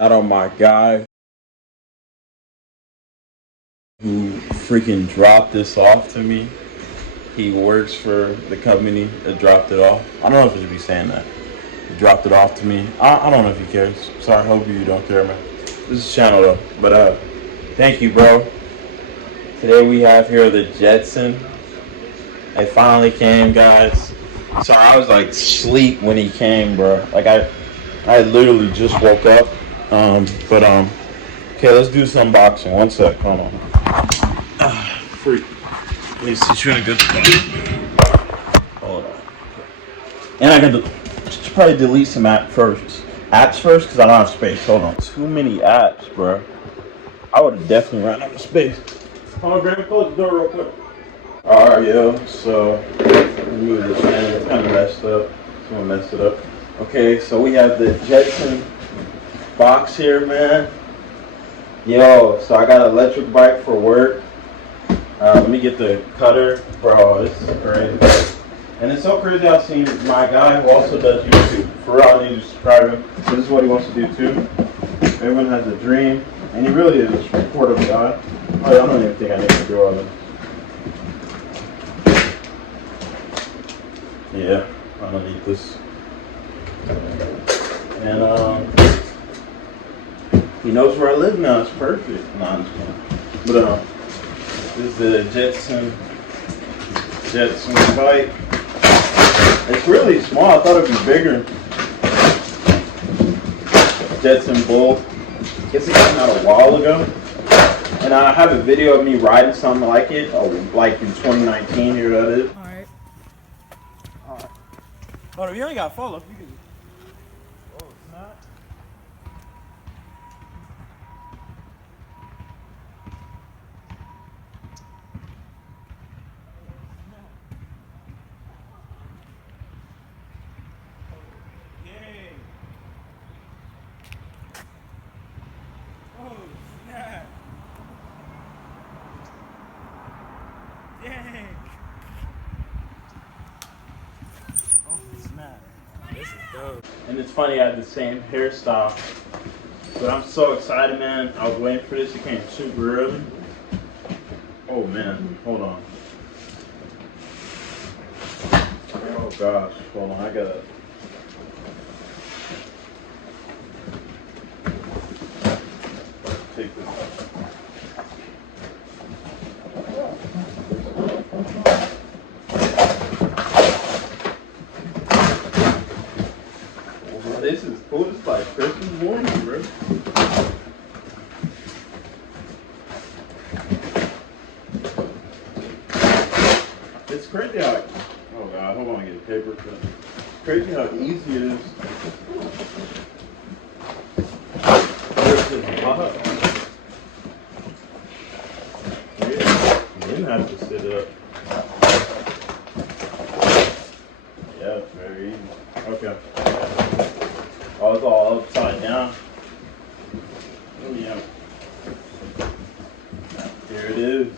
Shout out my guy who freaking dropped this off to me. He works for the company that dropped it off. I don't know if I should be saying that. He dropped it off to me. I don't know if he cares. Sorry, hope you don't care, man. This is channel though. But thank you, bro. Today we have here the Jetson. It finally came, guys. Sorry, I was like asleep when he came, bro. Like I literally just woke up. Okay, let's do some unboxing. One sec, hold on. Freak. Let me sit you in a good spot. Hold on. And I should probably delete some apps first, because I don't have space. Hold on. Too many apps, bro. I would have definitely run out of space. Hold on, Grandma, close the door real quick. Alright, yo. So, move this, man. It's kind of messed up. Someone messed it up. Okay, so we have the Jetson box here, man. Yo, so I got an electric bike for work. Let me get the cutter. Bro, this is crazy. And it's so crazy I've seen my guy who also does YouTube. For real, I need to subscribe him. This is what he wants to do too. Everyone has a dream. And he really is a supportive guy. Oh, I don't even think I need to do all this. Yeah, I don't need this. And he knows where I live now. It's perfect. Nah, I'm just kidding. But this is the Jetson bike. It's really small. I thought it'd be bigger. Jetson Bolt. I guess it came out a while ago. And I have a video of me riding something like it, like in 2019. Here that is. Alright. Hold on, you ain't got to follow. You can... Oh, it's not? Yay. Oh, snap. Dang. Oh, snap. This is dope. And it's funny, I had the same hairstyle. But I'm so excited, man. I was waiting for this. It came super early. Oh, man. Hold on. Oh, gosh. Hold on. I gotta... take this out. This is cool. This is like Christmas morning, bro. It's crazy how... Oh, God. Hold on. I get a paper cut. It's crazy how easy it is. This is hot. Yeah. You didn't have to sit up. Yeah, it's very easy. Okay. Oh, it's all upside down. Oh, yeah. Here it is.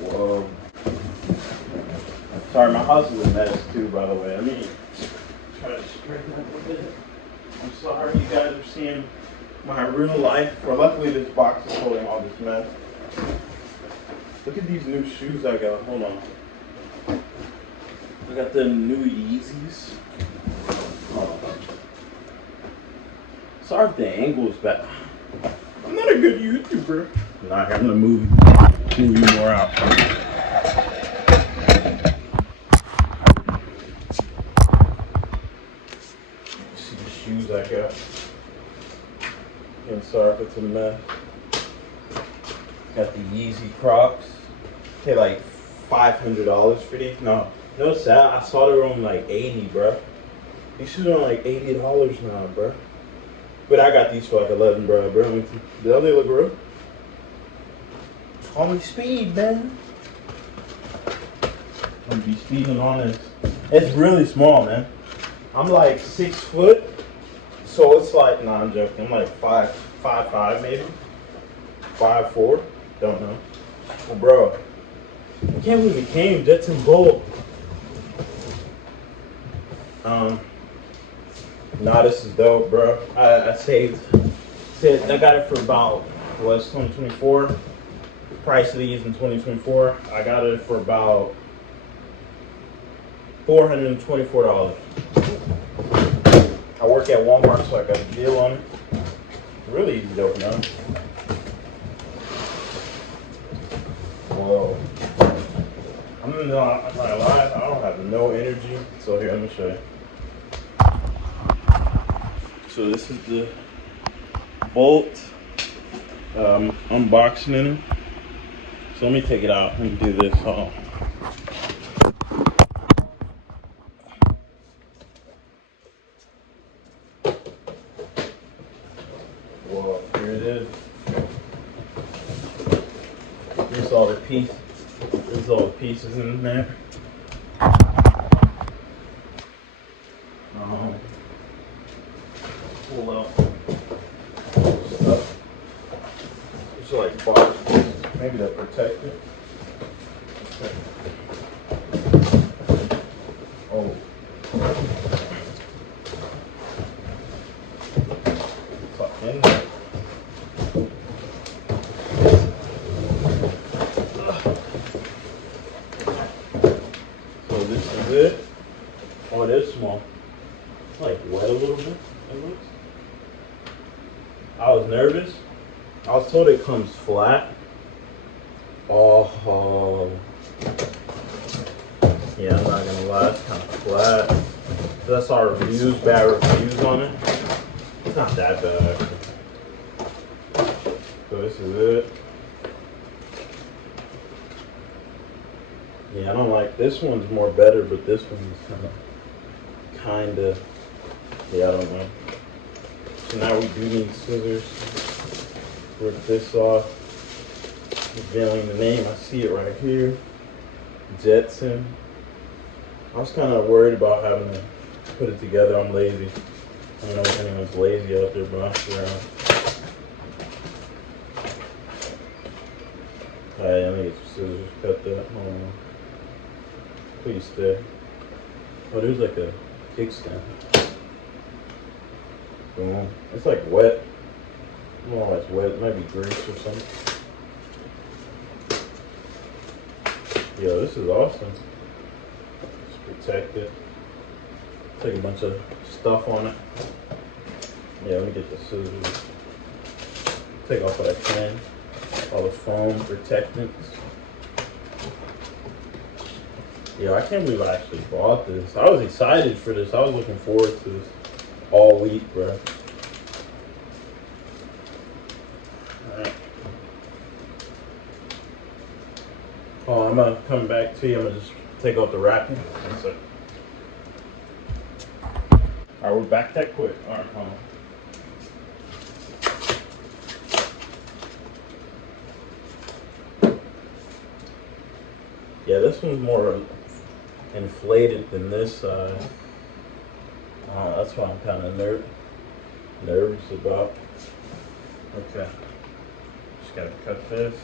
Whoa. Sorry, my house is a mess too, by the way. Let me try to straighten up a bit. I'm sorry you guys are seeing my real life. Well, luckily this box is holding all this mess. Look at these new shoes I got. Hold on. I got the new Yeezys. Sorry if the angle is bad. I'm not a good YouTuber. Nah, I'm gonna move you more out. See the shoes I got. And sorry if it's a mess. Got the Yeezy Crocs. Pay like $500 for these. No, sad. I saw they were on like 80, bro. These shoes are on like $80 now, bro. But I got these for like 11, bro. Don't they look real? Call me Speed, man. I'm gonna be speeding on this. It's really small, man. I'm like 6 foot, so it's like, nah, I'm joking. I'm like 5'5" maybe, 5'4". Don't know. Well, bro, I can't believe it came. Jetson Bolt. Nah, this is dope, bro. I I got it for about, what's 2024? Price of these in 2024. I got it for about $424. I work at Walmart, so I got a deal on it. Really easy to open up. Whoa. I'm not gonna lie, I don't have no energy. So here, let me show you. So this is the Bolt. Unboxing it. So let me take it out and do this. Well, here it is. Here's all the pieces. There's all the pieces in there. Pull out stuff. It's like boxes. Maybe they'll protect it. Okay. Oh. Tuck in there. So this is it. Oh, it is small. It's like wet a little bit, it looks. I was nervous. I was told it comes flat. Oh. Yeah, I'm not gonna lie, it's kind of flat. So that's our reviews, bad reviews on it. It's not that bad. So this is it. Yeah, I don't like this one's more better, but this one's kinda. Yeah, I don't know. So now we do need scissors. Rip this off. Revealing the name, I see it right here. Jetson. I was kind of worried about having to put it together. I'm lazy. I don't know if anyone's lazy out there, but I swear. Alright, let me get some scissors. Cut that. Please stay. Oh, there's like a kickstand. Boom. It's like wet. I don't know why it's wet. It might be grease or something. Yo, this is awesome. It's protected. Take a bunch of stuff on it. Yeah, let me get the scissors. Take off what I can. All the foam protectants. Yo, I can't believe I actually bought this. I was excited for this. I was looking forward to this all week, bro. Alright. Oh, I'm gonna come back to you. I'm gonna just take out the wrapping. One second. Alright, we're back that quick. Alright, hold on. Yeah, this one's more inflated than this side. That's why I'm kind of nervous about. Okay, just gotta cut this.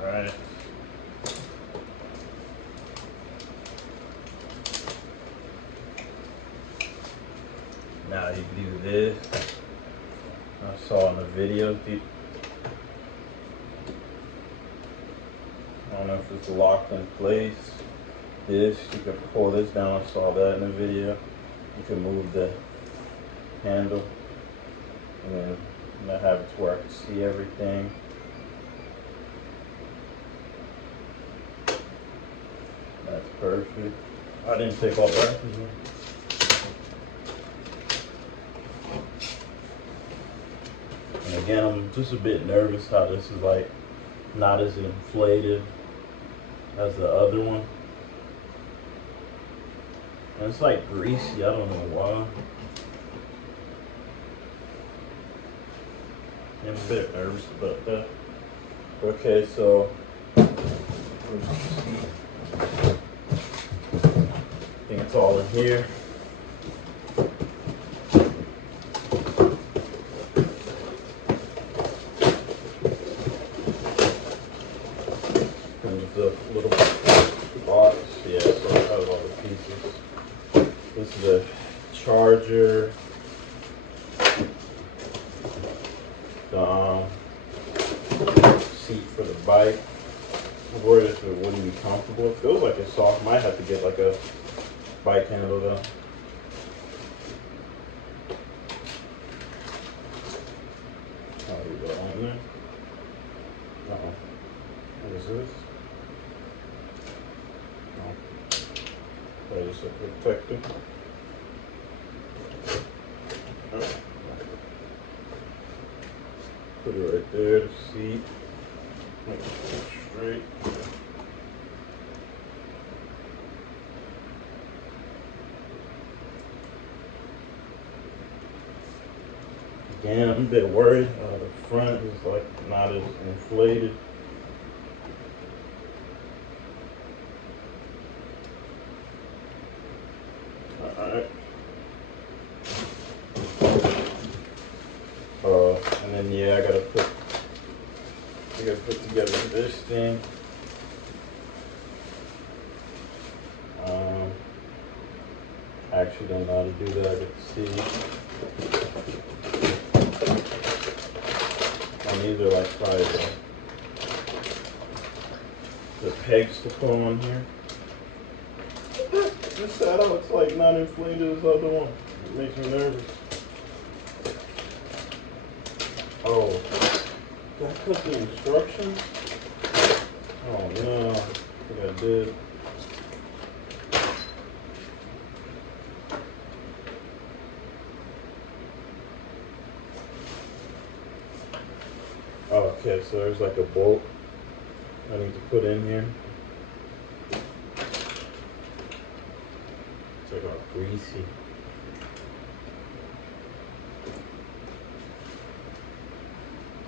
All right. Now you do this. I saw in the video. I don't know if it's locked in place. This, you can pull this down. I saw that in the video. You can move the handle and then I have it to where I can see everything. That's perfect. I didn't take all that. And again, I'm just a bit nervous how this is like not as inflated as the other one. And it's like greasy, I don't know why. I'm a bit nervous about that. Okay, so I think it's all in here. Comes a little pieces. This is a charger. The seat for the bike. I'm worried if it wouldn't be comfortable. It feels like it's soft. Might have to get like a bike handle though. Oh, you go on there. Uh-oh. What is this? Oh. That is a protector. Oh. Put it right there, the seat. Make it straight. Again, I'm a bit worried. The front is like not as inflated. Alright. And then yeah, I gotta put together this thing. I actually don't know how to do that. I get to see. And these are like probably the pegs to put on here. This saddle looks like not inflated as the other one. It makes me nervous. Oh, did I put the instructions? Oh no, I think I did. Oh, okay, so there's like a bolt I need to put in here. It's like all greasy.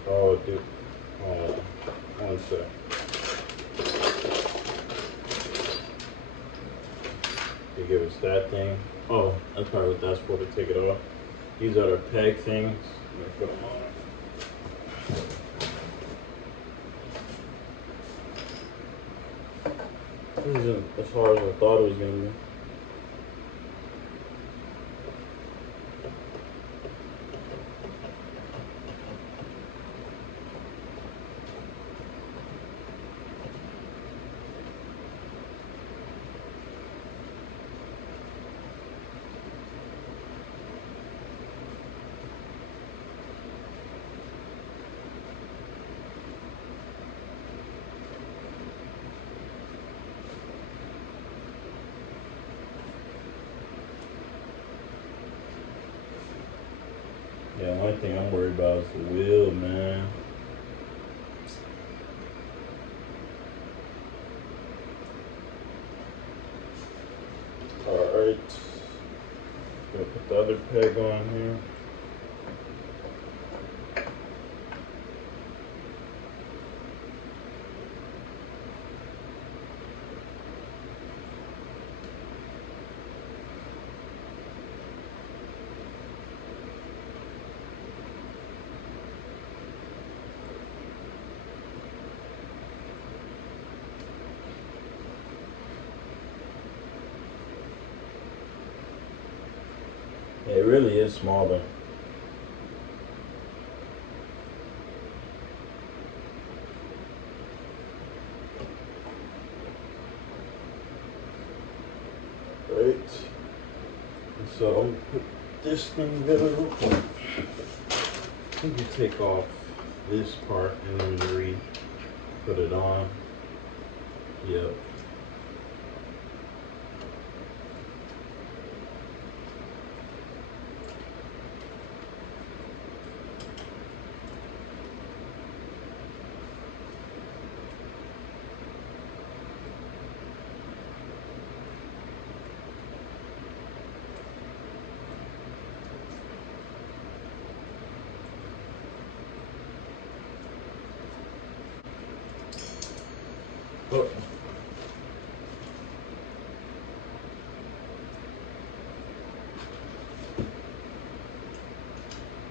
Oh, dude. Hold on. One sec. They give us that thing. Oh, that's probably what that's for, to take it off. These are the peg things. Let me put them on. This isn't as hard as I thought it was going to be. Yeah, the only thing I'm worried about is the wheel, man. Alright. Gonna put the other peg on here. Yeah, it really is smaller. Right. And so I'm gonna put this thing together real quick. I think you take off this part and then put it on. Yep. Oh.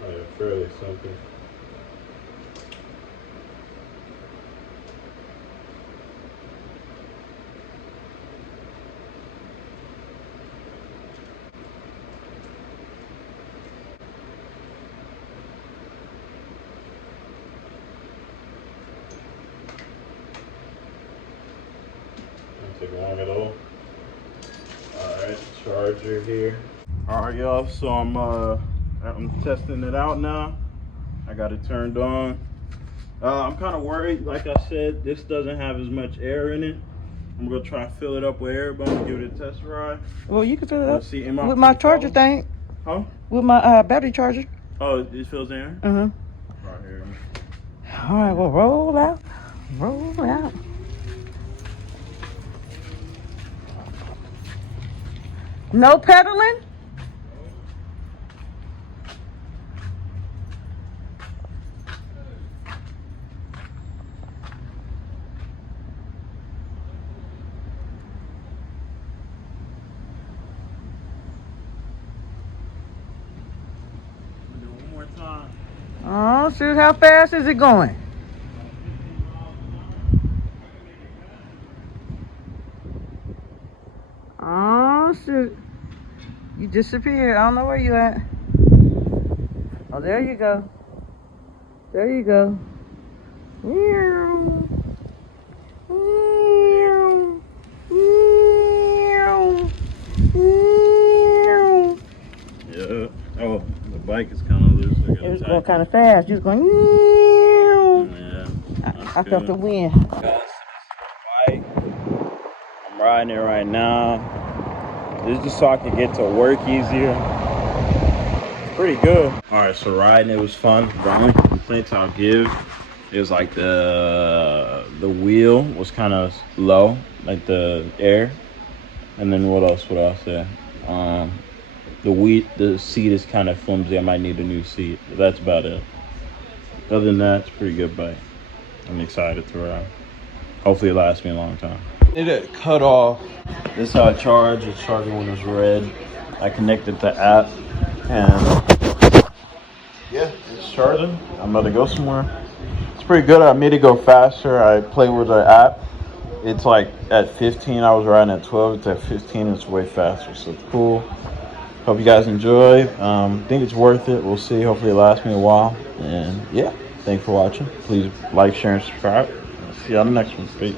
Oh, yeah, fairly simple. take long at all. Alright, charger here. Alright, y'all, so I'm testing it out now. I got it turned on. I'm kind of worried, like I said, this doesn't have as much air in it. I'm gonna try and fill it up with air, but I'm gonna give it a test ride. Well, you can fill it up See, with my charger thing. Huh? With my battery charger. Oh, it fills in air? Right here. All right, well, roll out. Roll out. No pedaling? Do one more time. Oh, shoot, how fast is it going? Oh, shoot. You disappeared. I don't know where you at. Oh, there you go. There you go. Meow. Meow. Meow. Meow. Yeah. Oh, the bike is kind of loose. It was going kind of fast. You was going. Meow. Yeah. I felt the wind. Bike. I'm riding it right now. This is just so I can get to work easier. It's pretty good. All right, so riding it was fun. The only complaints I'll give is like the wheel was kind of low, like the air. And then what else would I say? The seat is kind of flimsy. I might need a new seat. But that's about it. Other than that, it's a pretty good bike. I'm excited to ride. Hopefully it lasts me a long time. It cut off. This is how I charge. It's charging when it's red. I connected the app and yeah, it's charging. I'm about to go somewhere. It's pretty good. I made it go faster. I played with the app. It's like at 15. I was riding at 12. It's at 15. It's way faster. So it's cool. Hope you guys enjoy. Think it's worth it. We'll see. Hopefully it lasts me a while. And yeah, thanks for watching. Please like, share, and subscribe. See you on the next one. Peace.